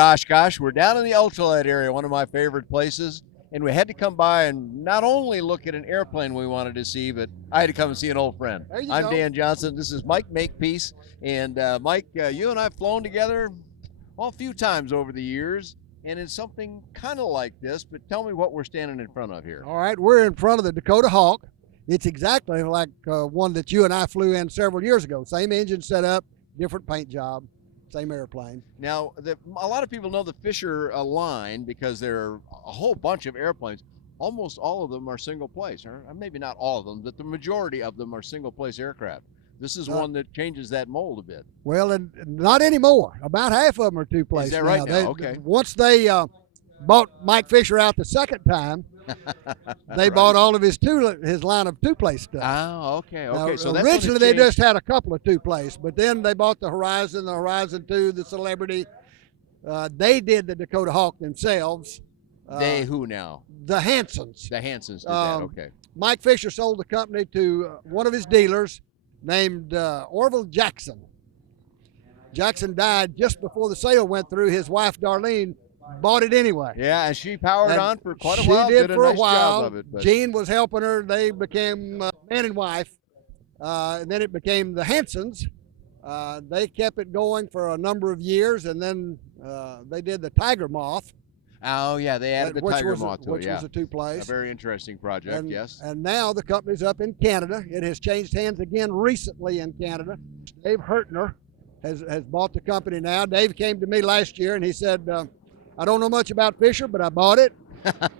Oshkosh. We're down in the ultralight area, one of my favorite places. And we had to come by and not only look at an airplane we wanted to see, but I had to come and see an old friend. I'm go. Dan Johnson. This is Mike Makepeace. And Mike, you and I have flown together a few times over the years. And it's something kind of like this, but tell me what we're standing in front of here. All right, we're in front of the Dakota Hawk. It's exactly like one that you and I flew in several years ago. Same engine setup, different paint job, same airplane. Now, a lot of people know the Fisher line because there are a whole bunch of airplanes. Almost all of them are single place, or maybe not all of them, but the majority of them are single place aircraft. This is one that changes that mold a bit. Well, and not anymore. About half of them are two place. Is that right now? Okay. Once they bought Mike Fisher out the second time, they bought all of his line of two place stuff. Oh, okay, okay. Now, So originally they just had a couple of two place, but then they bought the Horizon 2, the Celebrity. They did the Dakota Hawk themselves. They who now? The Hansons. The Hansons did that. Okay. Mike Fisher sold the company to one of his dealers named Orville Jackson. Jackson died just before the sale went through. His wife Darlene bought it anyway. Yeah, and she powered on for quite a she while. She did for a nice a while. Job of it, but. Gene was helping her. They became man and wife. And then it became the Hansons. They kept it going for a number of years, and then they did the Tiger Moth. Oh, yeah, they added the Tiger Moth to it, which was a two-place. A very interesting project, yes. And now the company's up in Canada. It has changed hands again recently in Canada. Dave Hurtner has bought the company now. Dave came to me last year, and he said, I don't know much about Fisher, but I bought it.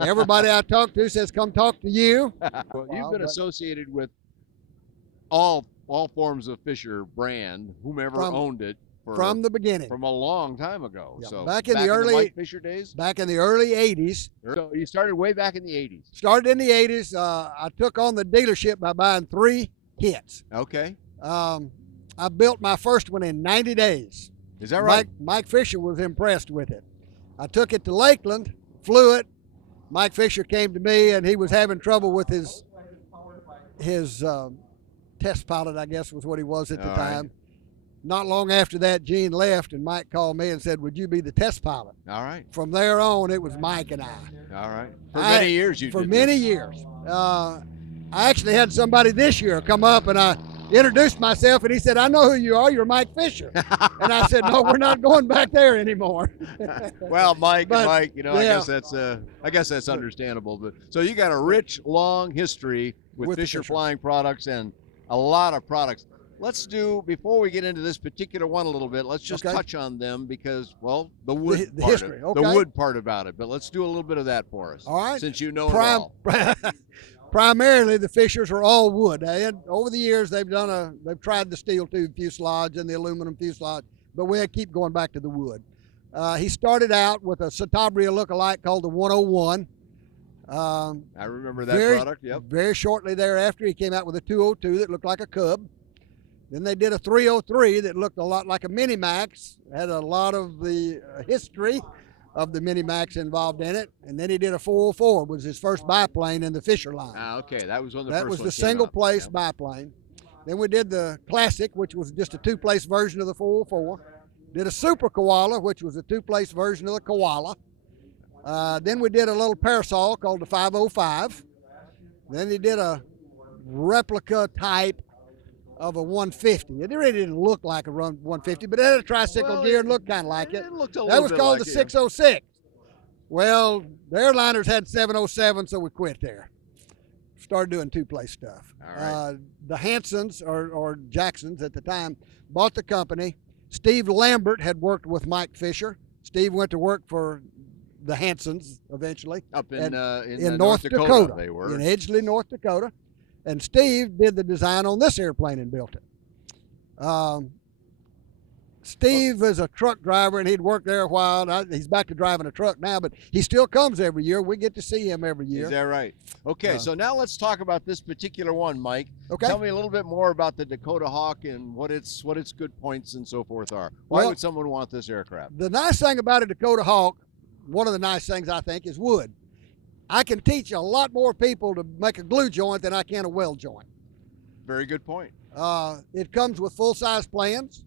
Everybody I talked to says, come talk to you. Well, you've been associated with all forms of Fisher brand, whomever owned it. From the beginning. From a long time ago. Yeah, so back in the early Mike Fisher days? Back in the early 80s. So you started way back in the 80s. Started in the 80s. I took on the dealership by buying 3 kits. Okay. I built my first one in 90 days. Is that right? Mike Fisher was impressed with it. I took it to Lakeland, flew it. Mike Fisher came to me, and he was having trouble with his test pilot, I guess was what he was at the time. Right. Not long after that, Gene left, and Mike called me and said, would you be the test pilot? All right. From there on, it was Mike and I. All right. For many years you did. For many years. I actually had somebody this year come up, and I introduced myself, and he said, I know who you are. You're Mike Fisher. And I said, no, we're not going back there anymore. Well, Mike, you know, yeah. I guess that's understandable. But so you got a rich, long history with Fisher Flying Products and a lot of products. Let's do, before we get into this particular one a little bit, let's just touch on them because, well, the wood the history, the wood part about it. But let's do a little bit of that for us. All right. Since you know it all. Primarily, the Fishers are all wood. Over the years, they've tried the steel tube fuselage and the aluminum fuselage, but we keep going back to the wood. He started out with a Citabria look-alike called the 101. I remember that product, yep. Very shortly thereafter, he came out with a 202 that looked like a Cub. Then they did a 303 that looked a lot like a Mini-Max, had a lot of the history of the Mini-Max involved in it. And then he did a 404, was his first biplane in the Fisher line. Ah, okay, that was one of the first ones. That was the single-place biplane. Then we did the Classic, which was just a 2-place version of the 404. Did a Super Koala, which was a 2-place version of the Koala. Then we did a little parasol called the 505. Then he did a replica type of a 150. It really didn't look like a 150, but it had a tricycle gear and looked kind of like it. That was called the 606. Well, the airliners had 707, so we quit there. Started doing 2-place stuff. All right. The Hansons, or Jacksons at the time, bought the company. Steve Lambert had worked with Mike Fisher. Steve went to work for the Hansons eventually. Up in North Dakota. They were. In Edgeley, North Dakota. And Steve did the design on this airplane and built it. Steve is a truck driver, and he'd worked there a while. He's back to driving a truck now, but he still comes every year. We get to see him every year. Is that right? Okay, so now let's talk about this particular one, Mike. Okay. Tell me a little bit more about the Dakota Hawk and what its good points and so forth are. Why would someone want this aircraft? The nice thing about a Dakota Hawk, one of the nice things I think, is wood. I can teach a lot more people to make a glue joint than I can a weld joint. Very good point. It comes with full-size plans.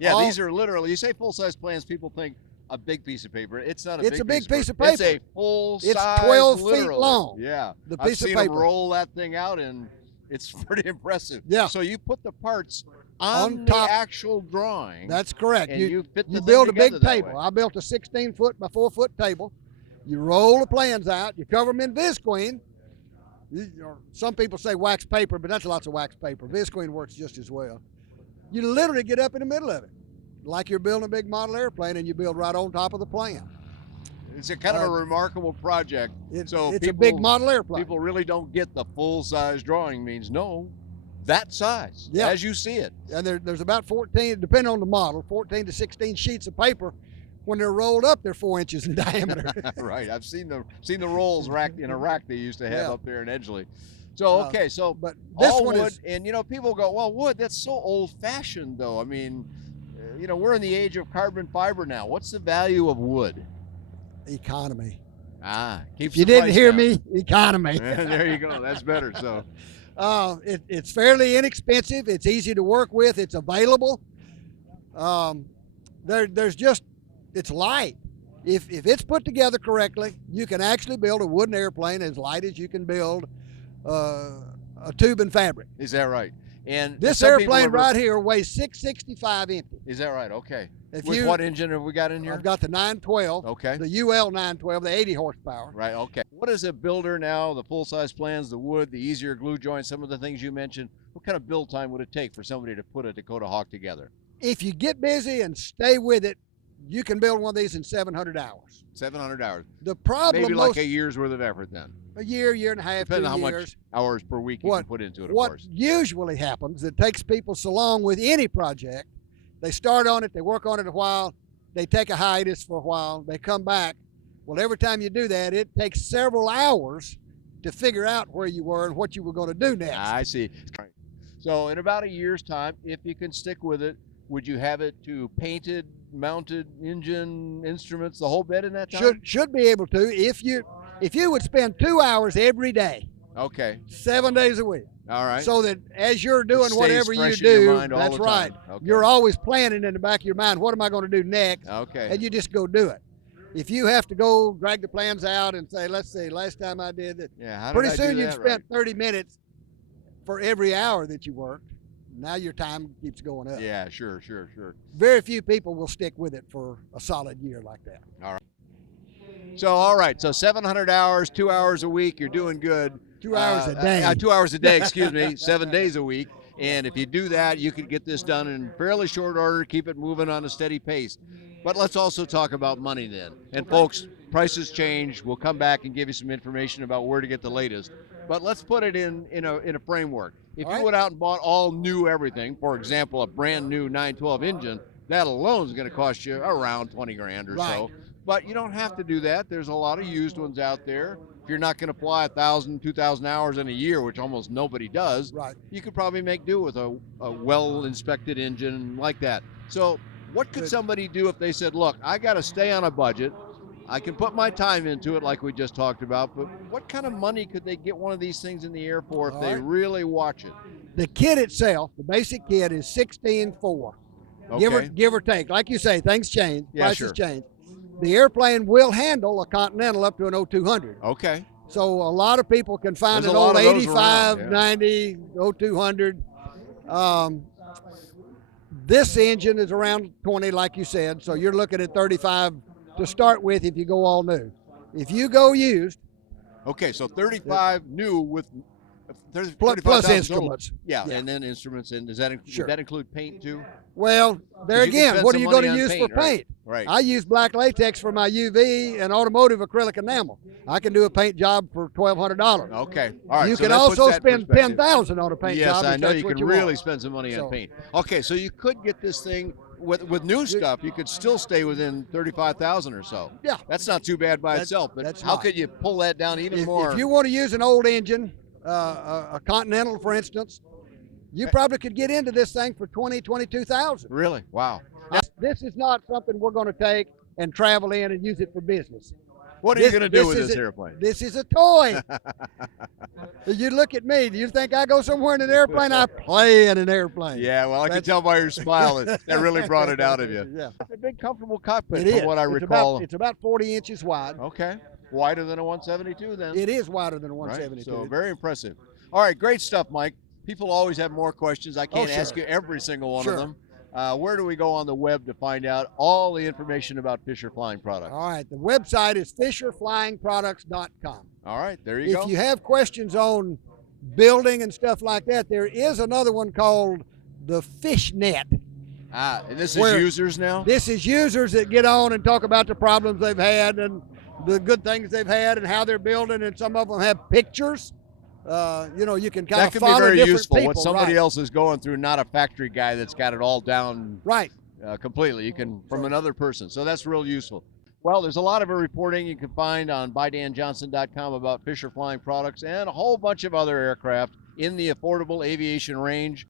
Yeah, these are literally, you say full-size plans, people think a big piece of paper. It's not It's a big piece of paper. It's a full size. It's 12 feet literally. long. Yeah, The I've piece of seen them paper. roll that thing out, and it's pretty impressive. Yeah. So you put the parts on top. the actual drawing. That's correct. And you fit the you thing build a together big that table. way. I built a 16-foot by 4-foot table. You roll the plans out. You cover them in visqueen. Some people say wax paper, but that's lots of wax paper. Visqueen works just as well. You literally get up in the middle of it, like you're building a big model airplane, and you build right on top of the plan. It's a kind of a remarkable project. It's people, a big model airplane. People really don't get the full-size drawing means that size, as you see it. And there's about 14, depending on the model, 14 to 16 sheets of paper. When they're rolled up, they're 4 inches in diameter. Right. I've seen the rolls racked in a rack they used to have up there in Edgeley. So okay, but this all one wood, is, and people go, well, wood, that's so old-fashioned, though. I mean, we're in the age of carbon fiber now. What's the value of wood? economy. Keeps if you the didn't price hear down. me, economy. There you go. That's better. So. It's fairly inexpensive. It's easy to work with. It's available. It's light. If it's put together correctly, you can actually build a wooden airplane as light as you can build a tube and fabric. Is that right? And this some people airplane right here weighs 665 empty. Is that right? Okay. With what engine have we got in here? I've got the 912. Okay. The UL 912, the 80 horsepower. Right. Okay. What is a builder now? The full-size plans, the wood, the easier glue joints, some of the things you mentioned. What kind of build time would it take for somebody to put a Dakota Hawk together? If you get busy and stay with it, you can build one of these in 700 hours. 700 hours. The problem, maybe like a year's worth of effort then. A year and a half, depending 2 on how years. much hours per week you can put into it, of what course. usually happens, it takes people so long with any project, they start on it, they work on it a while, they take a hiatus for a while, they come back. Well, every time you do that, it takes several hours to figure out where you were and what you were going to do next. I see. So in about a year's time, if you can stick with it, would you have it to painted, mounted engine, instruments, the whole bit in that time? Should be able to if you would spend 2 hours every day. Okay. 7 days a week. All right. So that as you're doing whatever you fresh in your do, mind all that's the right. time. Okay. You're always planning in the back of your mind, what am I going to do next? Okay. And you just go do it. If you have to go drag the plans out and say, let's see, last time I did it, pretty soon you've spent 30 minutes for every hour that you worked. Now your time keeps going up. Yeah, sure. Very few people will stick with it for a solid year like that. All right. So 700 hours, 2 hours a week, you're doing good. 2 hours a day. 2 hours a day, excuse me, 7 days a week. And if you do that, you can get this done in fairly short order, keep it moving on a steady pace. But let's also talk about money then. And folks, prices change. We'll come back and give you some information about where to get the latest. But let's put it in a framework. If you went out and bought all new everything, for example, a brand new 912 engine, that alone is going to cost you around 20 grand or so. But you don't have to do that. There's a lot of used ones out there. If you're not going to fly 1,000, 2,000 hours in a year, which almost nobody does, you could probably make do with a well-inspected engine like that. So what could somebody do if they said, look, I got to stay on a budget. I can put my time into it like we just talked about, but what kind of money could they get one of these things in the air for if they really watch it? The kit itself, the basic kit, is $16,400. Okay. Give or take. Like you say, things change, prices sure. change. The airplane will handle a Continental up to an 0200. Okay. So a lot of people can find There's an a lot old of those 85, around, 90, 0200. This engine is around 20, like you said, so you're looking at 35 to start with if you go all new. If you go used. Okay, so 35 new with plus instruments. Yeah, and then instruments. And does that include paint too? Well, there again, what are you going to use for paint? Right. I use black latex for my UV and automotive acrylic enamel. I can do a paint job for $1,200. Okay, all right. You so can also spend $10,000 on a paint job. Yes, I know you can really want. spend some money on paint. Okay, so you could get this thing with new stuff. You could still stay within $35,000 or so. Yeah, that's not too bad by itself. But how could you pull that down even more? If you want to use an old engine, a Continental, for instance, you probably could get into this thing for $22,000. Really? Wow. Now, this is not something we're going to take and travel in and use it for business. What are you going to do with this airplane? This is a toy. You look at me. Do you think I go somewhere in an airplane? I play in an airplane. Yeah, well, I can tell by your smile that really brought it out of you. Yeah. It's a big, comfortable cockpit, It from is. what I recall. It's about 40 inches wide. Okay. Wider than a 172 then. It is wider than a Right? 172. So very impressive. All right, great stuff, Mike. People always have more questions. I can't ask you every single one of them. Where do we go on the web to find out all the information about Fisher Flying Products? All right, the website is fisherflyingproducts.com. All right, there you go. If you have questions on building and stuff like that, there is another one called the Fishnet. And this is users now? This is users that get on and talk about the problems they've had and the good things they've had and how they're building, and some of them have pictures. You can kind of follow different people. That can be very useful. What somebody else is going through, not a factory guy that's got it all down completely. You can from another person. So that's real useful. Well, there's a lot of reporting you can find on bydanjohnson.com about Fisher Flying Products and a whole bunch of other aircraft in the affordable aviation range.